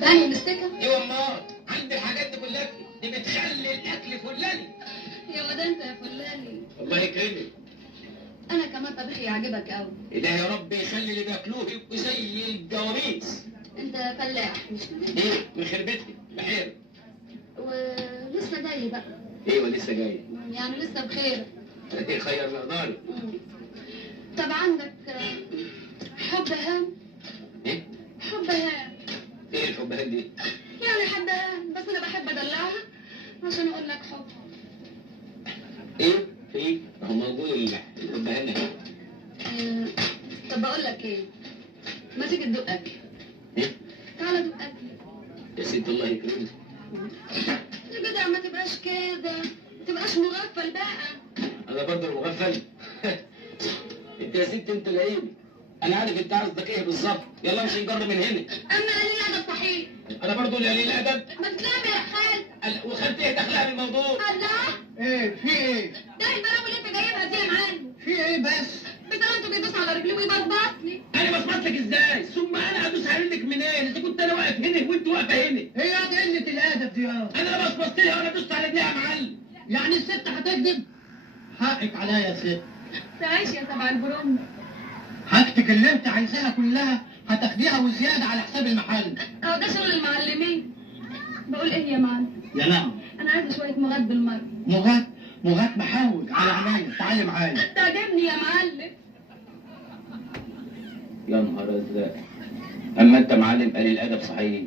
تاني مستكة؟ ايه والله عندي الحاجات دي كلها، دي بتخلي الاكل فلاني. يا واد انت يا فلاني. الله يكرمك. انا كمان طبخي يعجبك قوي. إله يا رب يخلي اللي بياكلوه يبقوا زي الجواميس. انت فلاح مش كده؟ ايه من خربتي بحير. ولسه جاي بقى. ايوه لسه جاي. يعني لسه بخير. ايه خير مقداري. طب عندك حب هام؟ ايه؟ حب هام. ايه الحب دي؟ يعني حب هام بس انا بحب ادلعها عشان اقول لك حب. ايه؟ ايه؟ هو موجود الحب هنا. طب بقول لك ايه؟ ما تيجي تدوق اكل. ايه؟ تعالى دوق اكل. يا ست الله يكرمك. يا جدع ما تبقاش كده، ما تبقاش مغفل بقى. انا برضه المغفل. انت يا ست انت لئيم. انا عارف انت قصدك ايه بالظبط. يلا مش نجر من هنا. اما قليل الادب صحيح. انا برضه اللي قليل الادب. ما تلعب يا خال. وخالتي ايه دخلها بالموضوع؟ الله. ايه في ايه؟ ده البلاوي اللي انت جايبها دي يا معلم. في ايه بس؟ بتاع انتوا بيدوس على رجلي ويبصبصني. انا بصمت لك ازاي؟ ثم انا هدوس على رجلك منين؟ اذا كنت انا واقف هنا وانت واقفه هنا. هي قلة الادب دي اه. انا لا بصمت لها ولا دوست على رجليها يا معلم. يعني الست هتكذب؟ حقك عليا يا ست. تعيش يا تبع البروم. حاجتك اللي انت عايزاها كلها هتاخديها وزياده على حساب المحل. اه ده شغل المعلمين. بقول ايه يا معلم؟ يا نعم. انا عايزه شويه مغات بالمره. مغات مغات محوج على عينيا، تعالي معايا. تعجبني يا معلم. يا نهار ازرق. اما انت معلم قليل الادب صحيح.